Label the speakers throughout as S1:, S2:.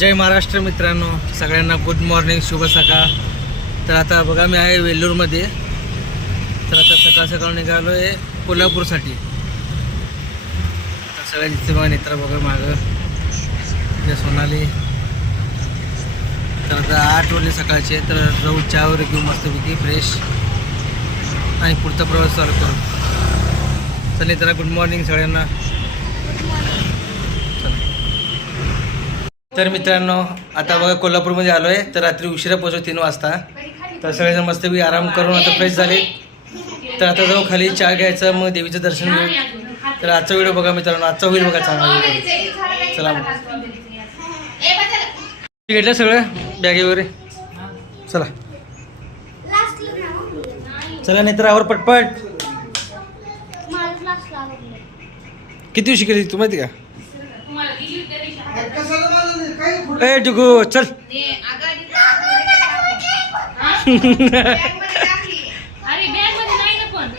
S1: जय महाराष्ट्र मित्रांनो सगळ्यांना good morning शुभ सकाळ. तर आता बघा मी आहे वेल्लूरमध्ये तर आता सकाळ सकाळ निघालो आहे कोल्हापूरसाठी. तर सगळ्यांचे बघा नेत्र बघा मागं. जे सोनाली. तर आता आठ वाजले सकाळचे तर जाऊ चहा वगैरे घेऊ मस्तपैकी फ्रेश आणि पुढचा प्रवास चालू करू. चल नेत्रा गुड मॉर्निंग सगळ्यांना. तर मित्रांनो आता बघा कोल्हापूरमध्ये आलो आहे तर रात्री उशिरा पोहोचलो तीन वाजता. तर सगळेजण मस्तपैकी आराम करून आता फ्रेश झाले. तर आता जाऊ खाली चहा घ्यायचं मग देवीचं दर्शन घेऊ तर आजचा व्हिडिओ बघा मित्रांनो आजचा होईल बघा चांगला व्हिडिओ. चला मग. घेतलं सगळं? बॅगे वगैरे? चला. चला नाही तर आवर पटपट. किती दिवशी केली तू माहिती का? ए डुगू चल.
S2: अरे बॅगमध्ये नाही ना पण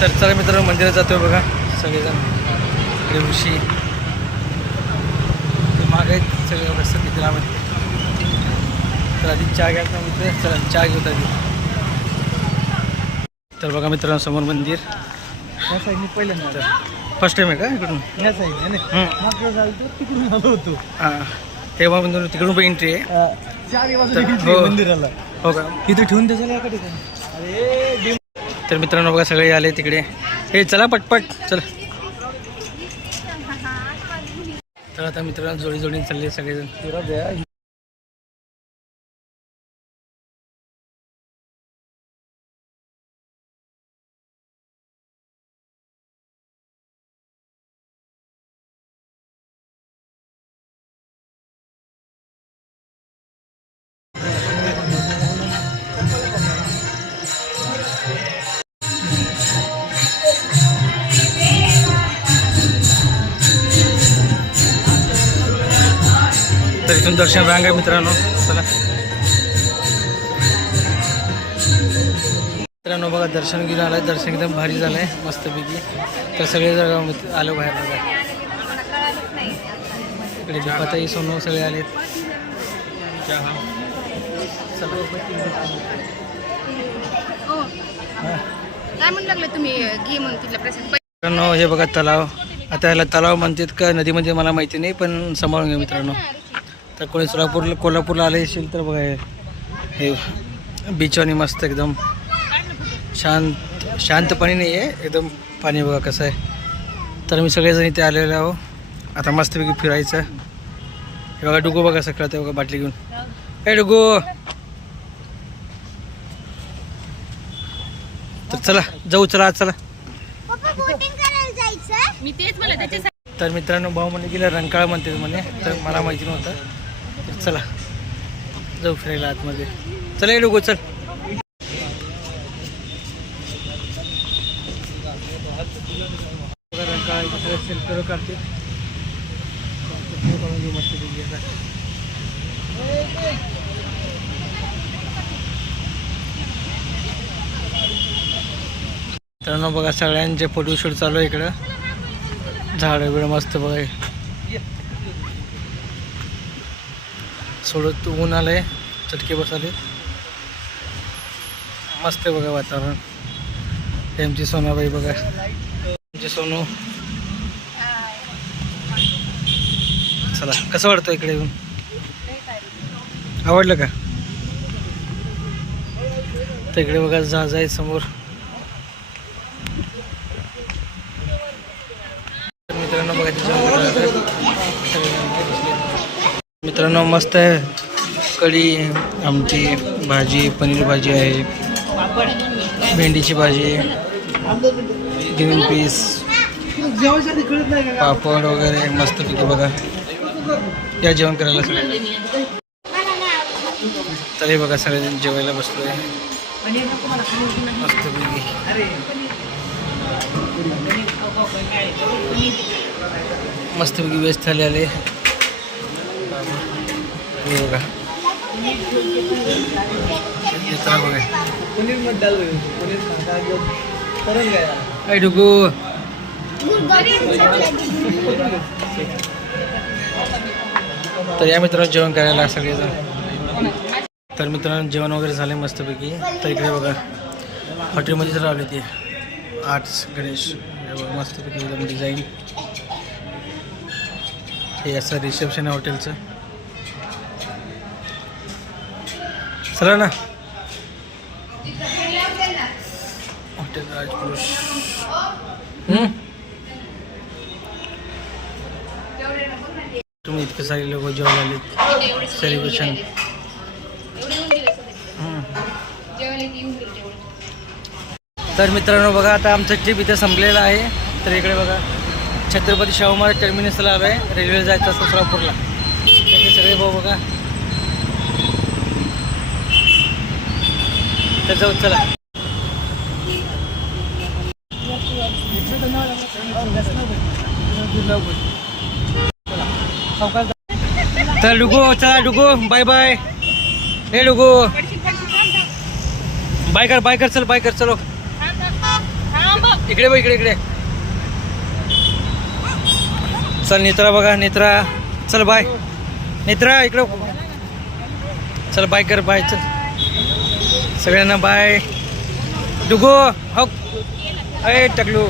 S1: तर चला मित्रांनो मंदिरात जातोय बघा सगळेजण. ऋषी मागे आहेत सगळे रस्ते आहेत. तर आधी चहा घ्यायचा मित्र. चला चहा घेऊ आधी तर बघा मित्रांनो समोर मंदिर.
S3: या साईडने पहिल्यांदा
S1: फर्स्ट टाइम आहे का इकडून?
S3: या साईडने
S1: हं.
S3: मागं झालं तर तिकडून आलो होतो.
S1: हां. तेव्हा मंदिर तिकडून पण एंट्री आहे.
S3: चार
S1: हो.
S3: मंदिराला.
S1: हो का?
S3: तिथे ठेवून त्याच्याला एका ठिकाणी. अरे डिम-
S1: तर मित्रांनो बघा सगळे आले तिकडे. हे चला पटपट चला. तर आता मित्रांनो जोडी जोडीने चालले सगळेजण. इथून दर्शन रांग आहे मित्रांनो. चला. मित्रांनो बघा दर्शन घेऊन आलंय. दर्शन एकदम भारी झालंय मस्तपैकी. तर सगळे जगा आलो बाहेर बघा. इकडे दीपाताई सोनू सगळे आलेत.
S2: काय म्हणू लागलं तुम्ही घे म्हणून तिथला प्रसाद
S1: मित्रांनो हे बघा तलाव. आता ह्याला तलाव म्हणतात का नदीमध्ये मला माहिती नाही पण सांभाळून घ्या मित्रांनो. तर कोणी सोलापूरला कोल्हापूरला आले असेल तर बघा हे- हे बीचवानी मस्त एकदम शांत शांत पाणी नाही आहे एकदम पाणी बघा कसं आहे. तर मी सगळेजण इथे आलेलो आहो. आता मस्तपैकी फिरायचं. हे बघा डुगू बघा सकाळ ते बघा बाटली घेऊन. ए डुगू! तर चला जाऊ चला आज चला. तर मित्रांनो भाऊ म्हणे गेला रंकाळा म्हणते म्हणे तर मला माहिती नव्हतं. चला. जाऊ फिरायला आतमध्ये. चला येडू गो चल. बघा मित्रांनो बघा सगळ्यांचे फोटोशूट चालू आहे इकडं. झाडं बिडं मस्त बघा. सोडत ऊन आलं आहे चटके बसाले मस्त आहे बघा वातावरण. हे आमची सोनाबाई बघा. आमची सोनू. चला कसं वाटतं इकडे येऊन? आवडलं का? तिकडे इकडे बघा जहाज आहे समोर. मित्रांनो बघा तिच्या मित्रांनो मस्त आहे. कढी आमटी भाजी पनीर भाजी आहे भेंडीची भाजी ग्रीन पीस पापड वगैरे मस्त पिके बघा. या जेवण करायला सगळे तरी बघा सगळेजण जेवायला बसलोय. मस्तपैकी मस्तपैकी वेस्ट थाली आले हे बघा नेत्रा बघा
S3: पनीरमध्ये डाल गए पनीर सांगा तरच गया
S1: काय डुगू तर या मित्रांनो जेवण करायला सगळेजण. तर मित्रांनो जेवण वगैरे झाले मस्तपैकी. तर इकडे बघा हॉटेलमध्ये तर आले ते. आर्ट्स गणेश. बघा मस्तपैकी डिझाईन हे असं रिसेप्शन आहे हॉटेलचं. चला ना. हॉटेल राजपुरुष तुम्ही इतके सारे लोक जेवायला आले सेलिब्रेशन तर मित्रांनो बघा आता आमचं ट्रिप इथे संपलेलं आहे. तर इकडे बघा छत्रपती शाहू महाराज टर्मिनसला आलो आहे रेल्वे जायचं असतं सोलापूरला. सगळे भाऊ बघा तर जाऊ चला. तर डुगो चला डुगो बाय बाय. हे डुगो. बाय कर बाय कर चल बाय कर चलो. इकडे बघ इकडे इकडे. चल नेत्रा बघा नेत्रा. चल बाय. नेत्रा इकडे. चल बाय कर बाय चल. सगळ्यांना बाय डुगो हो अय टकलू.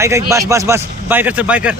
S1: ऐक ऐक बस बस बस. बाय कर चल बाय कर.